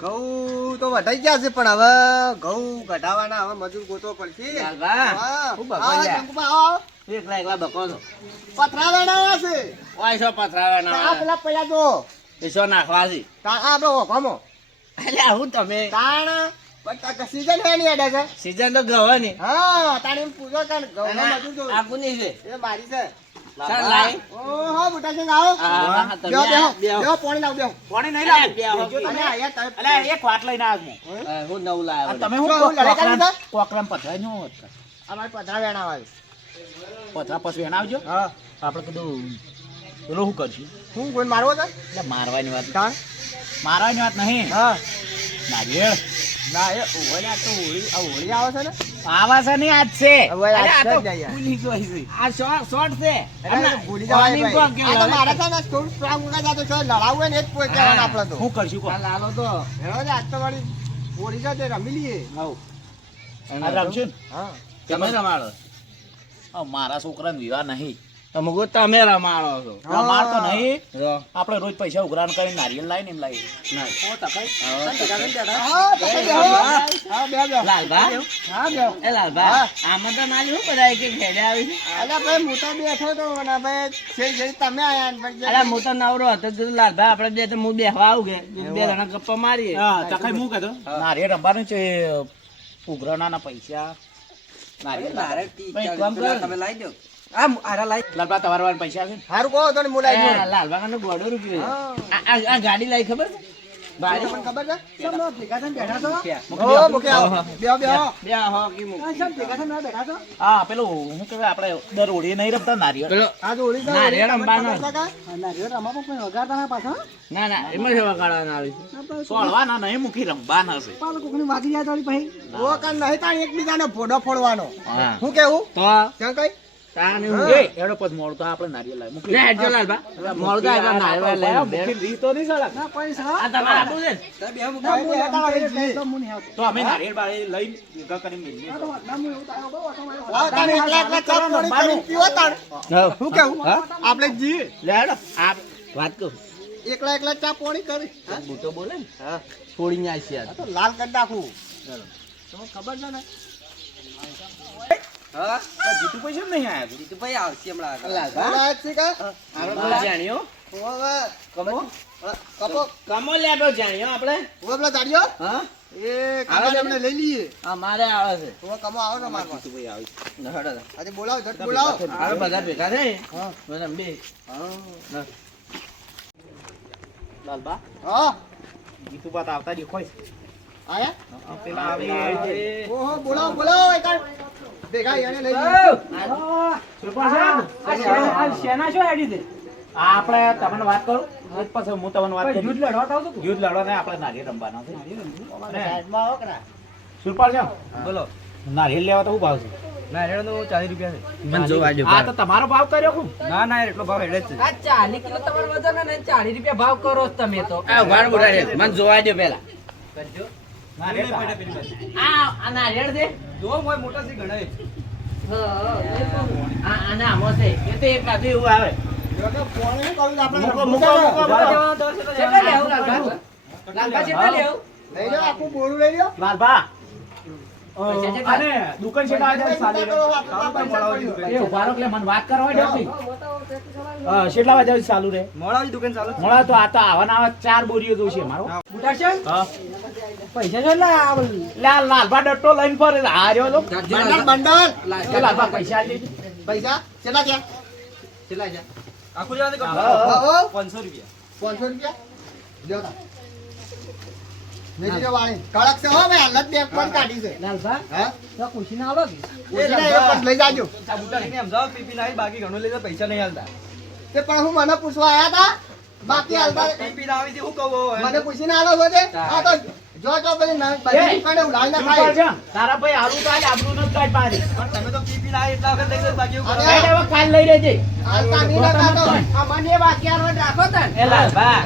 ઘઉં તો વઢાઈ ગયા છે પણ હવે ઘઉં કઢાવાના હવે મજૂર ગોતવો પડશે. એકલા એકલા બકો છો પથરા વેણાયા છે. ઓય છો પથરાવાના આ પેલા પૈયા જો એસો નાખવા છે આપણો હોકમો એટલે હું તમે તાણ સીઝન હે ની અડે છે. સીઝન તો ગવાની હા તાણ એમ પૂછો તાણ ઘઉં મજૂર જો આ કોની છે એ મારી છે. ચાલ લાય ઓહો બુટા છે આવો હા તમે બેહો પાણી લાવ બેહો. પાણી નહીં લાવું. અને આયા તમે અલે એક વાત લઈને આવ હું. હું નવું લાવ્યો તમે હું શું લડાઈ કરી દીધા? કોકરામ પથરાય નો હોત. અમારે પથરા વેણાવા છે. પથરા પછી એનાવજો. હા આપણે કીધું પેલો શું કરશું? હું કોઈ મારવો છે એટલે મારવાની વાત તાણ મારવાની વાત નહીં. હા નારિયેળ ના એ ઓલે આ તો હોળી આવે છે ને આવા છે નહીં આજ છે. હવે આજ અરે આ તો છે જ યાર. ભૂલી ગયો છે. આ શોર્ટ છે અરે તો ભૂલી જવાય પાણી કોક ભાઈ. આ તો કે મારે છે ને થોડું સ્ટ્રોંગ ઉગા જાતો છે લડાવું હોય ને એ જ કોઈ કહેવાનું આપણે તો શું કરશું કહો? આ લાલો તો હેડો ને આજ તો વાળી હોળી છે તે રમી લઈએ. આ રમશું ને? હા તમે રમાડો આ મારા છોકરાને વિવાહ નહીં. તમે કહો તમે રમાડો છો રમાડતો નહીં. જો આપણે રોજ પૈસા ઉઘરાણ કરીને નારિયેળ લાવીને એમ લાવીએ. ના હા તો બેહો. હા બેહો. લાલભા હા બેહો. એ લાલભા આમાં તો ના શું બધા એક એક હેડે આવી છે અલ્યા ભાઈ હું તો બેઠો તો અને ભાઈ છે તમે આયા ને પછી અરે હું તો નવરો હતો કીધું લાલભા આપણે બે તો હું બેહવા આવું કે બે જણા ગપ્પા મારીએ નારિયેળ રમવાનું છે. ઉઘરાણાના પૈસા નારિયેળ ભાઈ કામ કર તમે લાવી દો આ આરા લાવી લાલબા તમારા વાળા પૈસા છે ને? હારું કહો તો ને મુલાઈ ગયો. લાલભા નો ગોડો રૂપિયો હા. આ ગાડી લાવી ખબર છે તમને પણ ખબર છે કેમ નો ભેગા થઈને બેઠા છો ઓ મુકે આવો બેહો બેહો. બે હો કી મુક હા પેલું શું કહેવાય આપણે દર હોળીએ નહીં રમતા નારિયેળ. પેલો આજ હોળી છે ના, રેડ અંબાનો. ના ના એમાં જ વગાડવાના આવી સોળવાના નહીં મૂકી રમવાના છે. ઓ કાન નહીં તાણ એકબીજાને ફોડો ફોડવાનો. હા હું કેવું તો ક્યાં કઈ તાને હા. એ એડો પદ મોડતો આપણે નારિયેળ લાવી મૂકી. લે હેડજો લાલભા મોળદા આવ્યા નાળવા લઈ મૂકીને રીતો નહીં સાલા. આ તમારે આપવું છે ને? તો અમે નારિયેળ બાળી લઈને ભેગા કરીને મેલીએ. હા, તાણ એકલા એકલા ચા પાણી કરીને પીવો તાણ. હું કેવું આપણે જી લે હેડો આ વાત કહું એકલા એકલા ચા પાણી કરી હા? બૂટો બોલે ને હા છોડીને આવી આ તો લાલ કરી નાખું તમને ખબર છે ને હા જીતુ પૈસા નહીં આયા. તો ભાઈ આવશે હમણાં લાલભા બોલાય છે કા આપણે પેલા જાણ્યો ઓવે કમો કપો કમો લે આપણો જાણ્યો આપણે ઓવે પેલા જાડ્યો હા એ કાકા આપણે લઈ લઈએ આ મારે આવે છે ઓવે કમો આવો ને મારવા હેડો આજે બોલાવો ઝટ બોલાવો આપણે બધા ભેગા થઈ હા મને બે લાલબા હા જીતુ પાત આવતા દેખાય છે. આયા પેલા આવે ઓહો બોલાવો બોલાવો એકાદ ભેગા એને લઈ લઈએ આપણે તમને વાત કરું એ પછી હું તમને વાત કરું. યુદ્ધ લડવા નહીં, આપણે નારિયેળ રમવાના છે. સાઈડમાં આવો કરા સુરપાલ છે બોલો નારિયેળ લેવા તો શું ભાવ છે? નારિયેળ નું 40 રૂપિયા છે મને જોવા જો આ તો તમારો ભાવ કર્યો હું. ના ના એટલો ભાવ હેડે જ છે આ 40 કિલો તમારો વજન ને 40 રૂપિયા ભાવ કરો છો તમે તો આ વાળ બોડા છે મને જોવા દો પેલા નારિયેળ આ નારિયેળ છે જો મોય મોટા સી ગણાય આ આના આમો છે એ તો એક કાઢી એવું આવે જો તો ફોન એ કરું આપણે મૂકો, મૂકો, મૂકો, મૂકો. કેટલા લેવું લાલભા લાલભા કેટલા લેવું લઈ લો આખું બોરું લઈ લો લાલભા પૈસા કેટલા? અને દુકાન છે બાજુ ચાલી રહી. એ ઉભા રહો એટલે મને વાત કરવા દો કે. કેટલા વાગે ચાલુ રહે? મોડાવી દુકાન ચાલુ મોડા તો આ તો આવા 4 બોરીઓ જોશે મારો. બુટાશન હા. પૈસા કેટલા આ લાલભા ડટ્ટો લઈને ફરે છે. આ રહ્યો લો. બંડલ બંડલ એ લાલભા પૈસા આલી દેજો. પૈસા કેટલા છે કેટલા છે આખું જવા દે હા 500 રૂપિયા 500 રૂપિયા લ્યો તા મેજી વાળી કડક છે હો ભાઈ હાલત બેગ પણ કાઢી છે લાલભા હા તો ખુશી ના આલો કે ઓછીને એક પણ લઈ જાજો આ બુટાને એમ જાવ પીપી લાવી બાકી ઘણું લઈ પૈસા નહીં હાલતા તે પણ હું મને પૂછવા આયા તા બાકી હાલતા પીપી લાવી દે હું કહું મને પૂછીને આલો છો તે આ તો જો જો પેલી બધી દુકાને ઉડાવી ના સુરપાલ ખાય છે. તારા ભાઈ આલુ તો આજ આબરૂ નથી કાઢ પાડી. પણ તમે તો પીપી લાવી એટલા વખત લઈ દો બાકી એવું અરે, કાલ હવે કાલ લઈ લેજે. હાલતા નહીં નતા તો આ મને બાકી આલો રાખો તન એ લાલભા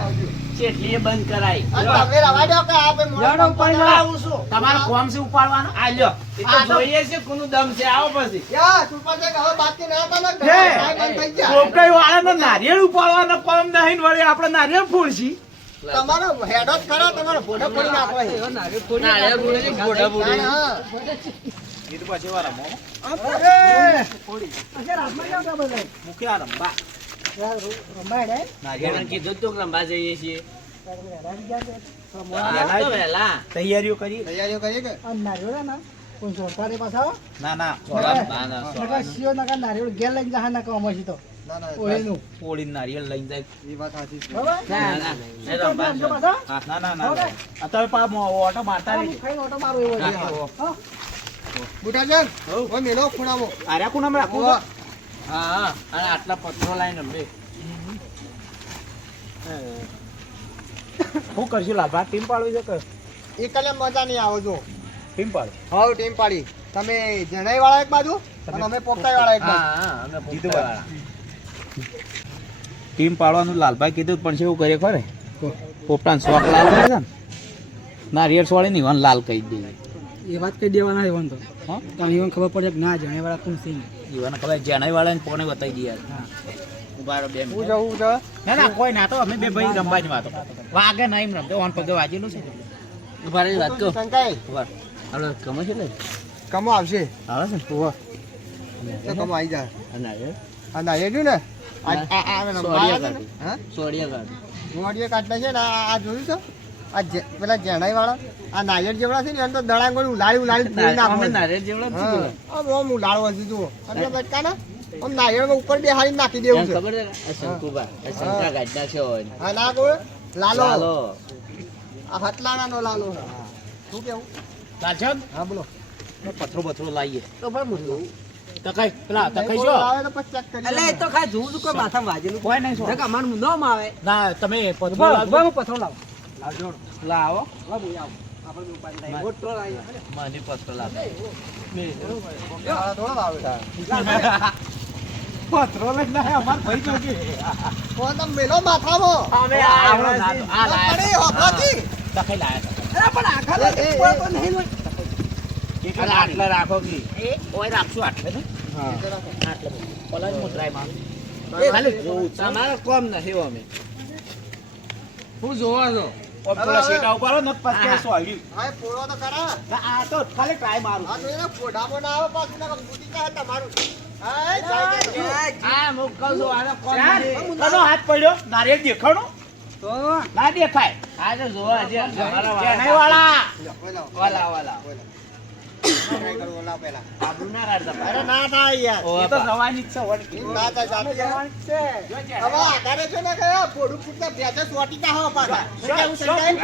ચેટલી બંધ કરાઈ આ તમે રવા દો કે આ ભાઈ જાડો ઉપર ના આવું છું તમારો કોમ છે ઉપાડવાનો. આ લ્યો એ તો જોઈએ છે કોનું દમ છે આવો પછી યા સુપર છે હવે બાકી ના હતા ને હે. કાઈ બંધ થઈ ગયા કોકઈ વાળાનો નારિયેળ ઉપાડવાનો કોમ નહીં ને વળી આપણે નારિયેળ ફોડશી. તમારો હેડો જ ખરો, તમારો ભોડો ફોડી નાખો છે. નાળિયેર ફોડી છે, ગોઢા ફોડી. હા. એ તો પછી વાર રમો મુખ્ય રંબા એને કીધું તું કે રંબા જઈએ છીએ. વહેલા. તો વહેલા. તૈયારીઓ કરી તૈયારીઓ કરીએ કે ના ના ના, ના, ના ના પોળી નારિયેળ લઈને જાય એ વાત સાચી છે. ના, ના. એ રંબા છે. ના ના ના અત્યારે પા ઓટો મારતા રહી બુટાજન ઓય મેલો ખૂણામો. આર્યા કોણ હમણાં રાખું ઓવા. હા, હા. અને આટલા પથ્થરો લાઈને રમે. શું કરશું લાભા ટીમ પાડવી છે કે એ કલે મજા નહીં આવો જો. ટીમ પાડ હાઉ ટીમ પાડી. તમે જણાઈ વાળા એક બાજુ અને અમે પોપટાઈ વાળા એક બાજુ. હા, હા. અમે કીધું પોપટા ટીમ પાડવાનું લાલભાઈ કીધું પણ છે એવું કરીએ ખરે પોપટાનો શોખ લાલ કરે છે ને નારિયેળ સોળી નહીં વન લાલ કહી દઈએ એ વાત કહી દેવાના એવન તો હા તમને એવન ખબર પડે કે ના જાણે વાળા કોણ છે ઈવાને ખબર જેણાઈ વાળાને પોને બતાવી દઈએ ઉભા રહો 2 હું મિનિટ જવું છે. ના ના કોઈ ના તો અમે બે ભાઈ રમવાની વાતો વાગે ના એમ રમતો ઓન પગે વાગેલું છે ઉભા રહી વાત કહો. શંકાઈ ઉભા. હાલો, કમો છે ને? કમો આવશે. આવે છે ને ઓવા. તો કમો આવી જાય. આ નાળિયેર. આ ના એ રહ્યું ને આ નંબર આવ્યો છે ને? હા સોડિયા કાઢ. ગોળીએ કાઢતા છે ને આ જોયું છે આ પેલા જેણાઈ વાળા આ નાયર જેવડા છે ને એને તો દડાંગોળ ઉલાળી ઉલાળી ફોડી નાખો અમે છે. નાળિયેર જેવડો જ હા. છે. આમ આમ ઉલાળવા છે જુઓ. અને બટકા ને આમ નાયરમાં ઉપર બેહાડીને નાખી દેવું એને છે. ખબર છે કે આ શંકુબા, આ શંકા કાઢ નાખ્યો હોય. હા ના કોઈ લાલો ચાલો. આ હતલાણાનો લાલો. શું કેવું? લાલચંદ હા બોલો. પથરો બથરો લાવીએ તો ભાઈ મૂકો. તકાઈ પેલા તકાઈ કોઈ જો આવે તો પછી check કરીએ. એટલે એ તો ખાલી જોવું છું કોઈ માથામાં વાગેલું. કોઈ નહીં નકર અમારું નામ આવે. ના તમે પથરો ઉભા લાવજો. હું પથરો લાવ લાવો મોટો લાવી. મને પથરો લાગે. હા, થોડો આવે. પથરો લઈને ના અમાર ભાઈ જોગે તો તમે મેલો માથામાં. અમે આ આ લાયા પડે હોપાથી. તકાઈ લાયા એ, એ, અને આટલા રાખો કે એ ઓય રાખશું આટલે ને હા. આટલે પલાજ મુદ્રાય માં ખાલી જોવું. તમારે કોમ નથી અમે. હું જોવો છો? ઓ પેલા સેટા ઉપર ને પછી કે સોહ્યું હા, એ પોળો તો ખરા. આ તો ખાલી ટ્રાય મારું આ જોઈએ ને પોઢામાં ના આવે પાછું ના બુટી કાઢે તમારું. હા, જાય, જાય. આ હું કહું છું, આને કોમ નથી. કનો હાથ પડ્યો નારિયેળ દેખાણો તો ના દેખાય આ તો જોવો હજી અમારા જેણાઈ વાળા ઓલા, વાલા વાલા. ઓલા. ટ્રાય કરો, ઓલા પહેલા. આબરૂ ના કાઢતા. અરે ના થાય યાર. એ તો જવાની જ છે વળકી ના થાય, જાતે યાર. હવે આધારે છે ને કે પોઢું ફૂટતા ભેજે સોટી ના હોય પાછા. શું કેવું છે સાહેબ?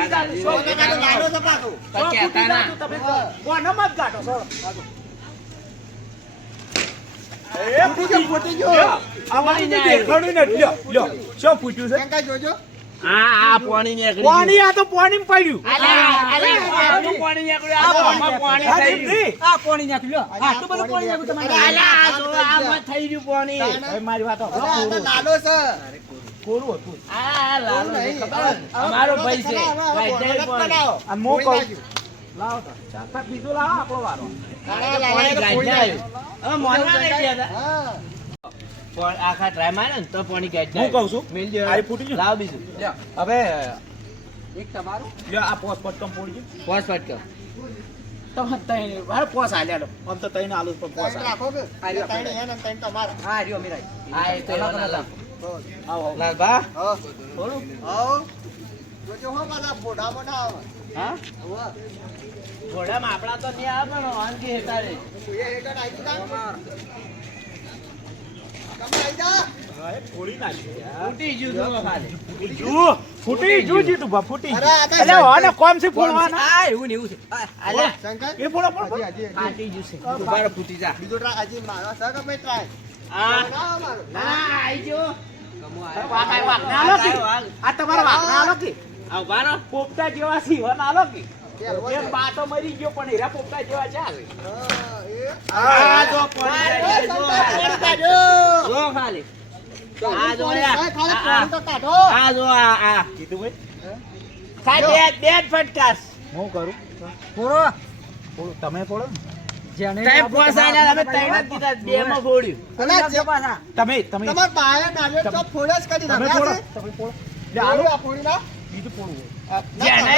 સોટી કાઢો, લાડો છે પાછું. તો કહેતા ના. ફૂટી ગયો. અમારી જે દેખાણું ને લ્યો લ્યો શું ફૂટ્યું છે શંકા જોજો. આ પાણી નીકળી પાણી આ તો પાણી પડ્યું આપણું પાણી નીકળ્યું. આ આમાં પાણી આ થઈ ગયું. દીકરી, આ પાણી નાખ્યું લ્યો આટલું બધું પાણી નાખ્યું તમારે અલા, આ જો આમાં થઈ ગયું પાણી. હવે મારી વાત અરે આ તો લાલો છે. કોરું હતું આ લાલો ને નહીં. ખબર? અમારો ભાઈ છે. મહેનત પાણી. કરાવો. આ મો કોઈ કહું. નાખ્યું. લાવો તો ચાર પાંચ બીજું લાવો આપણો વારો લાલા, લાલા, પાણી તો કોઈ ગાંઠ નાખ્યું. આવ્યું. હવે મોનવા નહીં ગયા હતા. હા. પણ આખા ટ્રાય મારે ને તો પાણી ગાંઠ હું કહું છું મિલ જેવું. આ ફૂટી ગયું લાવ બીજું. હવે એક તમારું લ્યો આ પોસ પટ્ટમ પડી ગયું પોસ ફટકો. તો તઈ મારે પોસ આલ્યા લો આમ તો તઈને આલુ પણ પોસ ત્રણ રાખો કે? બે ત્રણ હે ને ત્રણ તમારા. હા રહ્યો મીરાઈ આ એ તો એવા ના લાવ. આવો લાલબા, હા. થોડું. આવો. જોજો હો પાછા પોઢામાં ના આવે. હા? હોવે. ઘોડામાં આપણા તો નહીં આવે પણ વાનગી હેતા રે. એ હેઠળ આવી જા. તમે આવી જા. હવે ફોડી નાખી ફૂટી ગયું જુઓ ખાલી. ફૂટી જુ જીતું બા ફૂટી અરે આ તો એટલે ઓને કોમ છે ફોડવાના આ એવું ને એવું છે અલ્યા, શંકર એ ફોડો ફોડો હજી, હજી, હજી. ફાટી ગયું છે. ઉભા રહો, ફૂટી જા. બીજો ટ્રાય હજી મારો છે કે ભાઈ ટ્રાય આ ના મારો ના આઈ ગયો. વાઘ આય વાઘ ના આલો કે આ તમારા વાઘ ના આલો કે આ ઉભા રહો. પોપટા જેવા સિંહ ના આલો કે પહેલો એ બાતો મરી ગયો પણ હીરા પોપટા જેવા છે હાલ. આ જો પાણી એ કાઢી શંકર, પાણી જો. કાઢો. જો ખાલી. તો આ જો પાણી યાર. ખાલી આ, પાણી તો કાઢો. આ જો આ કીધું ભાઈ ખાલી બે જ ફટકાસ. હું કરું પૂરો ફોડો તમે ફોડો ને. જેને ત્રણ પોસાડ્યા, અમે ત્રણ જ દીધા, બેમાં ફોડ્યું. અલા, જે- તમે તમે તમાર બાએ નારિયેળ ચોપ ફોડે જ કરી તમે નાખ્યા ફોડો છે. તમે ફોડો લે આલો ફોડી આ ફોડી ના. બીજું પોળું હોય. જેને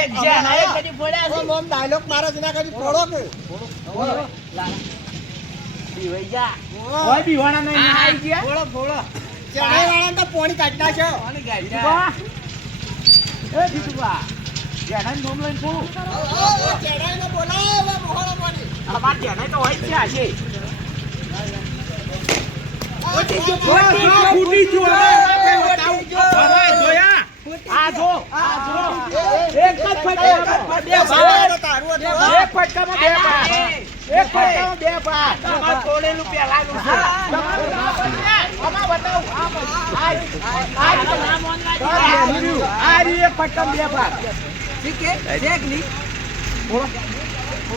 કદી ફોડ્યા છે? ઓમ ડાયલોગ મારે જ ના કરી ફોડો કે પીવાઈ જા. કોઈ બીવાના નહીં, ના આઈ ગયા. ફોડો, ફોડો. ચણાઈ વાળાને તો પોણી કાઢી નાખ્યો. કોની ગાડી? જીતુભા. એ જીતુભા. જેનાનું નામ લઈને પોળું. ચણાઈને બોલાવો મોહળો પાણી. અમાર જેનાય તો હોય જ છે આજે. ફૂટી ગયો. ફૂટી ગયો. હવે જોયા? આ જો. એક જ ફટકામાં બે ભાગ. તારું હતું. એક ફટકામાં બે ભાગ. એક ફટકામાં બે ભાગ. તમારે તોડેલું પહેલાનું છે. તમારું ના બદલે. આમાં બતાવું. આ રીતે ના મોનવાજી. આ રીતે એક ફટકામાં બે ભાગ. ઠીક છે ચેક ની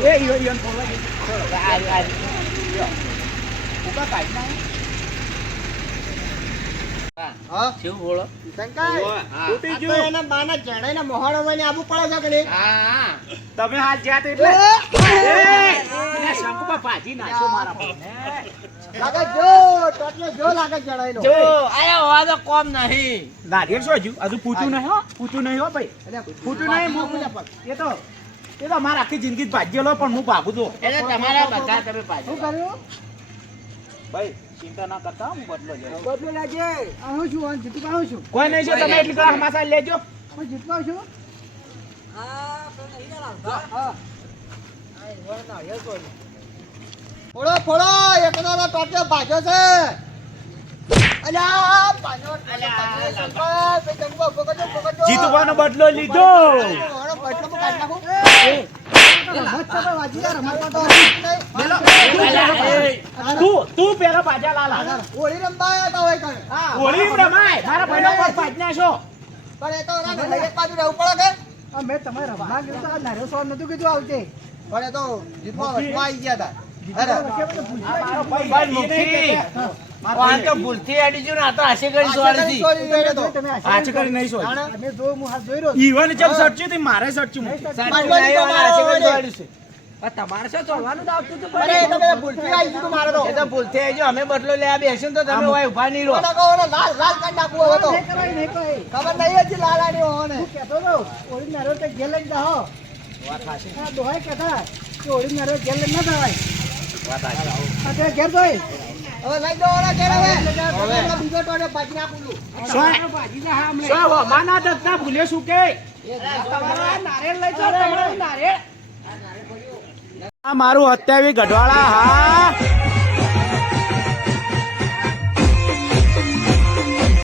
એ ઈયો ફોડવા દે. ઉકા કાઢી નાખ. હા શું ફોડો? શંકાય. હા. ફૂટી આ તો ગયું. એના બાના ચણાઈને મોહળો લઈને આવવું પડે છે કે નહીં? હા. તમે હાલ જ્યાં તો એટલે એને શંકુમાં ભાજી નાખ્યો મારા પર. લાગે જો ટોટલો જો લાગે ચણાઈનો. જો આયા હોવા તો કોમ નહીં. નારિયેળ શું હજુ હજુ પૂછ્યું નહીં હો, પૂછ્યું નહીં હો ભાઈ, પૂછ્યું નહીં. એ તો મારા આખી જિંદગી જ ભાજ્યેલો પણ હું ભાગું છું. એટલે તમારા બધા તમે પાછો. શું કર્યું? ભાઈ ચિંતા ના કરતા, હું બદલો જાઉં. બદલો લેજે. આવું છું અને જીતું આવું છું. કોઈ નહીં છે, તમે એટલી કલાક હમાસા લેજો. હું જીતવા છું. ફોડો ફોડો એકનો તો ટોટલો ભાજ્યો છે. અલ્યા ભાજ્યો. જીતુભાઈનો બદલો લીધો. તું પેલા બાજા લાલા. હોળી રમવા આવ્યા હોય કણ. હોળી રમાય, મારા ભાઈનો પગ ભાજી નાખ્યો. પણ એ તો એક બાજુ રહેવું પડે કે મેં તમારે રમવા ગયું તો આ નારિયેળ સોળ નતું કીધું આવજે. પણ એ તો જીતવા વચમાં આવી ગયા હતા. મારો ભાઈ મુખી. આ તો ભૂલથી અડી ગયું ને, આ તો હાશે કરી સોરી હતી. આછ કરી નહીં સોય. અમે જો હું હાથ જોઈ રહ્યો. ઈવન જેમ સચ્યું તી મારે સચ્યું મુખી. સાચું નહીં, આ હાશે કરી સોરી છે. તમારે શું ચોળવાનું જ આવતું હતું અરે એ તો મેં ભૂલથી આવી ગયું મારે તો. એ તો ભૂલથી આવી ગયું. અમે બદલો લેવા બેસ્યું ને તો તમે હોય ઉભા નહીં રહો. કોને કહો ને લાલ લાલ કાઢી નાખવું હવે તો. ખબર નહીં હતી લાલ આની હોવાને. કહેતો તો ઓળી નારિયેળ તો ઘેર લઈને જાઓ. હા દોહાય કહેતા કે ઓળી નારિયેળ ઘેર લઈને ના જવાય. અત્યારે ઘેર જોઈ. હવે લઈ જાઓ ઓલા ઘેર હવે. બીજો ટોળે ભાજી નાખું છું. માના દત્તા ભૂલે શું કે નારિયેળ લઈ જાઓ તમારું નારિયેળ. આ મારું 27 ગઢવાળા. હા